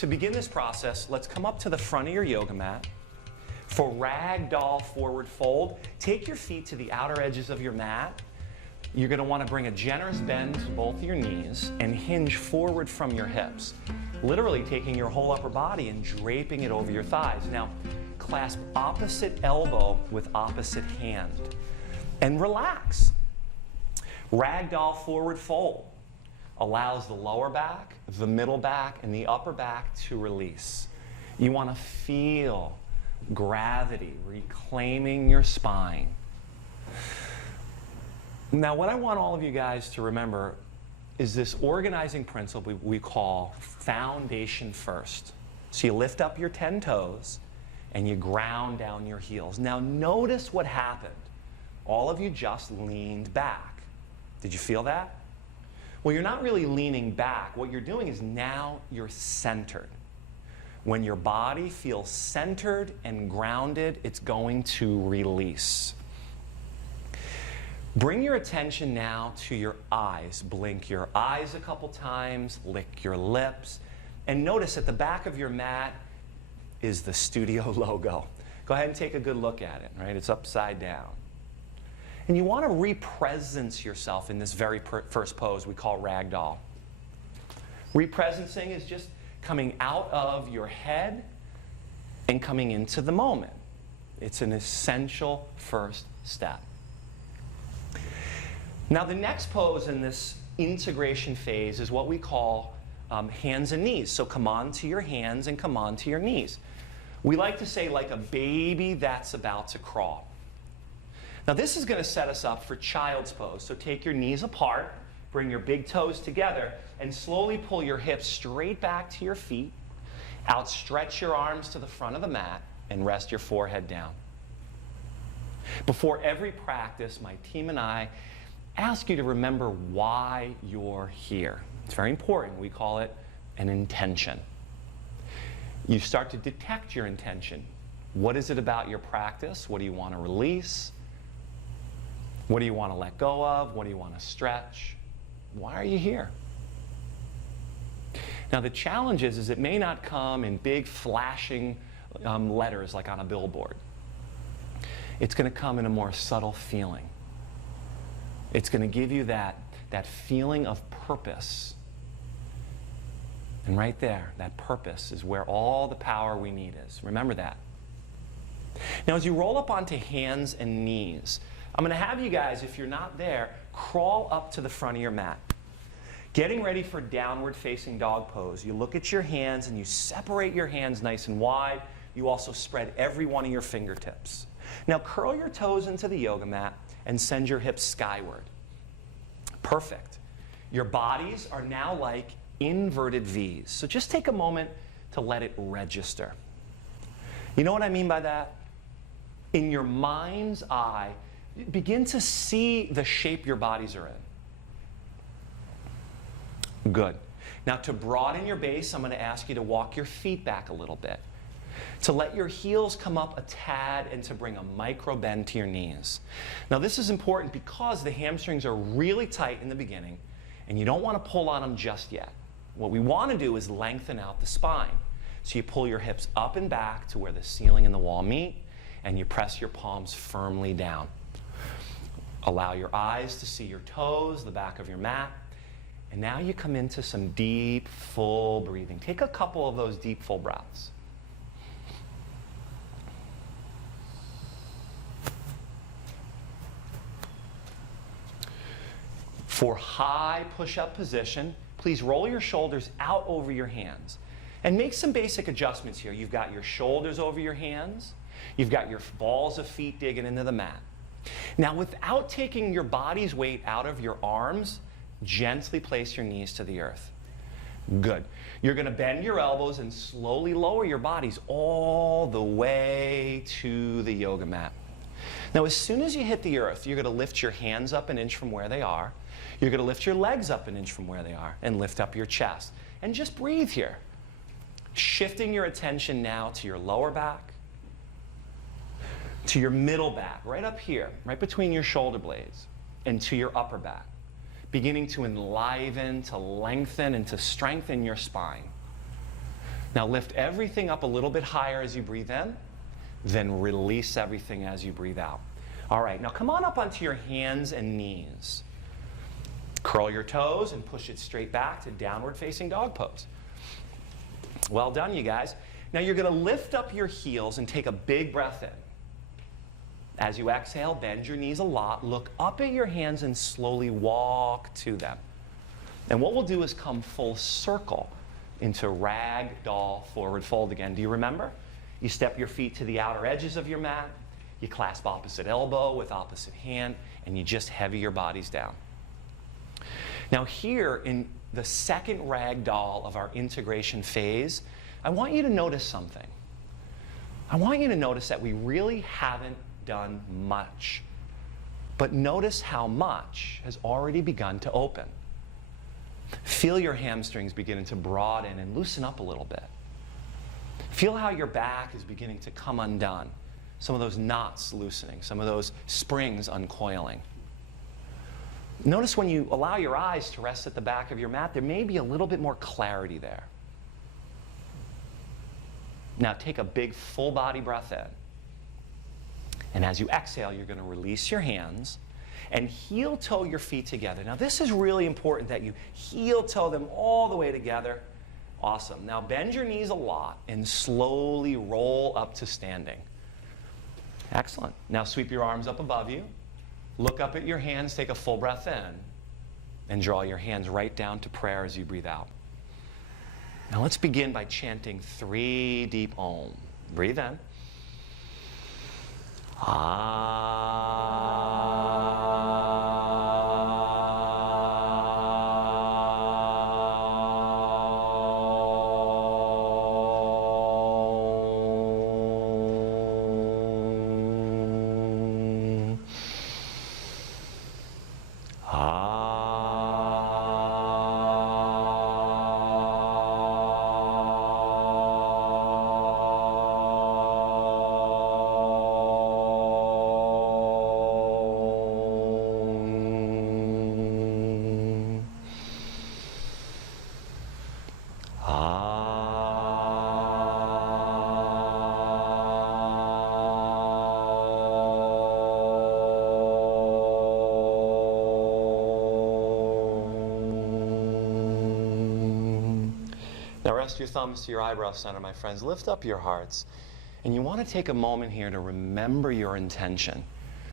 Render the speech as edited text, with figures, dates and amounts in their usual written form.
to begin this process, let's come up to the front of your yoga mat. For ragdoll forward fold, take your feet to the outer edges of your mat. You're going to want to bring a generous bend to both of your knees and hinge forward from your hips, literally taking your whole upper body and draping it over your thighs. Now, clasp opposite elbow with opposite hand and relax. Ragdoll forward fold allows the lower back, the middle back, and the upper back to release. You want to feel gravity reclaiming your spine. Now, what I want all of you guys to remember is this organizing principle we call foundation first. So you lift up your 10 toes and you ground down your heels. Now notice what happened. All of you just leaned back. Did you feel that? Well, you're not really leaning back. What you're doing is now you're centered. When your body feels centered and grounded, it's going to release. Bring your attention now to your eyes. Blink your eyes a couple times, lick your lips, and notice at the back of your mat is the studio logo. Go ahead and take a good look at it, right? It's upside down. And you want to represence yourself in this very first pose we call ragdoll. Represencing is just coming out of your head and coming into the moment. It's an essential first step. Now, the next pose in this integration phase is what we call hands and knees. So come on to your hands and come on to your knees. We like to say like a baby that's about to crawl. Now, this is going to set us up for child's pose. So take your knees apart, bring your big toes together, and slowly pull your hips straight back to your feet. Outstretch your arms to the front of the mat and rest your forehead down. Before every practice, my team and I ask you to remember why you're here. It's very important. We call it an intention. You start to detect your intention. What is it about your practice? What do you want to release? What do you want to let go of? What do you want to stretch? Why are you here? Now, the challenge is it may not come in big flashing letters like on a billboard. It's going to come in a more subtle feeling. It's going to give you that feeling of purpose. And right there, that purpose is where all the power we need is. Remember that. Now, as you roll up onto hands and knees, I'm going to have you guys, if you're not there, crawl up to the front of your mat. Getting ready for downward facing dog pose. You look at your hands and you separate your hands nice and wide. You also spread every one of your fingertips. Now curl your toes into the yoga mat and send your hips skyward. Perfect. Your bodies are now like inverted V's. So just take a moment to let it register. You know what I mean by that? In your mind's eye, begin to see the shape your bodies are in. Good. Now to broaden your base, I'm going to ask you to walk your feet back a little bit. To let your heels come up a tad and to bring a micro bend to your knees. Now this is important because the hamstrings are really tight in the beginning and you don't want to pull on them just yet. What we want to do is lengthen out the spine. So you pull your hips up and back to where the ceiling and the wall meet and you press your palms firmly down. Allow your eyes to see your toes, the back of your mat. And now you come into some deep, full breathing. Take a couple of those deep, full breaths. For high push-up position, please roll your shoulders out over your hands. And make some basic adjustments here. You've got your shoulders over your hands. You've got your balls of feet digging into the mat. Now, without taking your body's weight out of your arms, gently place your knees to the earth. Good. You're going to bend your elbows and slowly lower your bodies all the way to the yoga mat. Now, as soon as you hit the earth, you're going to lift your hands up an inch from where they are. You're going to lift your legs up an inch from where they are and lift up your chest. And just breathe here. Shifting your attention now to your lower back, to your middle back, right up here, right between your shoulder blades, and to your upper back. Beginning to enliven, to lengthen, and to strengthen your spine. Now lift everything up a little bit higher as you breathe in, then release everything as you breathe out. All right, now come on up onto your hands and knees. Curl your toes and push it straight back to downward facing dog pose. Well done, you guys. Now you're going to lift up your heels and take a big breath in. As you exhale, bend your knees a lot, look up at your hands and slowly walk to them. And what we'll do is come full circle into ragdoll forward fold again. Do you remember? You step your feet to the outer edges of your mat, you clasp opposite elbow with opposite hand, and you just heavy your bodies down. Now here in the second ragdoll of our integration phase, I want you to notice something. I want you to notice that we really haven't done much. But notice how much has already begun to open. Feel your hamstrings beginning to broaden and loosen up a little bit. Feel how your back is beginning to come undone. Some of those knots loosening, some of those springs uncoiling. Notice when you allow your eyes to rest at the back of your mat, there may be a little bit more clarity there. Now take a big full body breath in. And as you exhale, you're going to release your hands and heel toe your feet together. Now this is really important that you heel toe them all the way together. Awesome. Now bend your knees a lot and slowly roll up to standing. Excellent. Now sweep your arms up above you. Look up at your hands, take a full breath in, and draw your hands right down to prayer as you breathe out. Now let's begin by chanting 3 deep Om. Breathe in. Now rest your thumbs to your eyebrow center, my friends. Lift up your hearts. And you want to take a moment here to remember your intention.